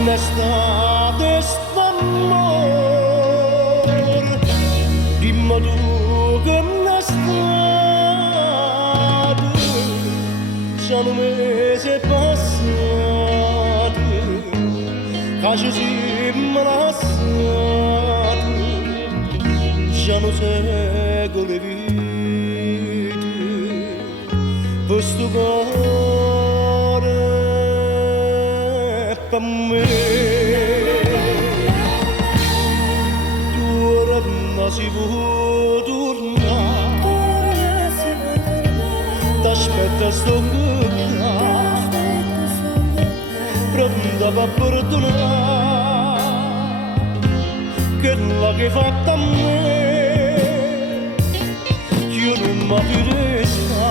Un'estate d'amor, dimmi tu che un'estate, già un mese è passato, che ci siamo lasciati, già un secolo di vita, questo cuore è per me. Tu ora non si può tornare, t'aspetta sto qua, pronta per perdonare quella che hai fatto a me. Io non mi finisco,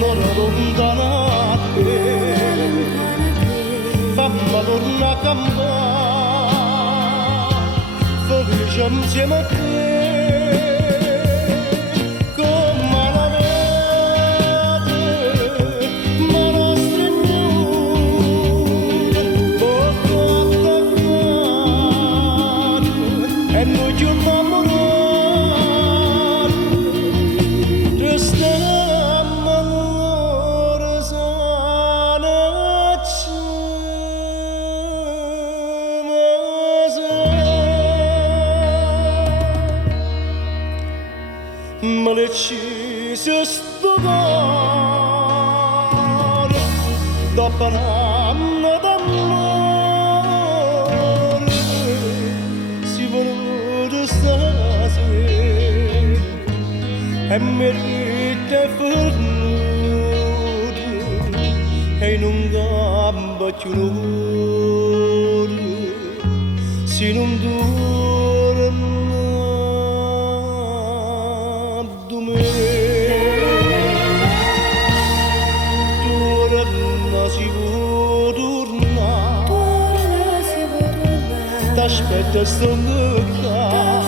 non allontanare, fammi tornare a campare, felice insieme a te. Come la vede, ma non stringe, poco attaccato, e noi ci innamorati, restiamo allora sanacci. Ma le uccise sto cuore dopo un anno d'amore, si voluto stasera e mi rite fornuto e in un gamba più un'ora si non torna. Si può tornare, t'aspetta sto qua,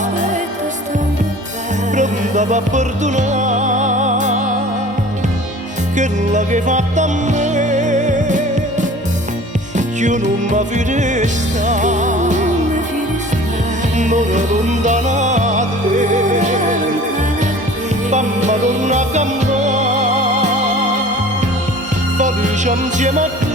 pronta per perdonare quella che hai fatto a me. Io non mi finisco, non allontanate, fammi tornare a campare, felice insieme a te.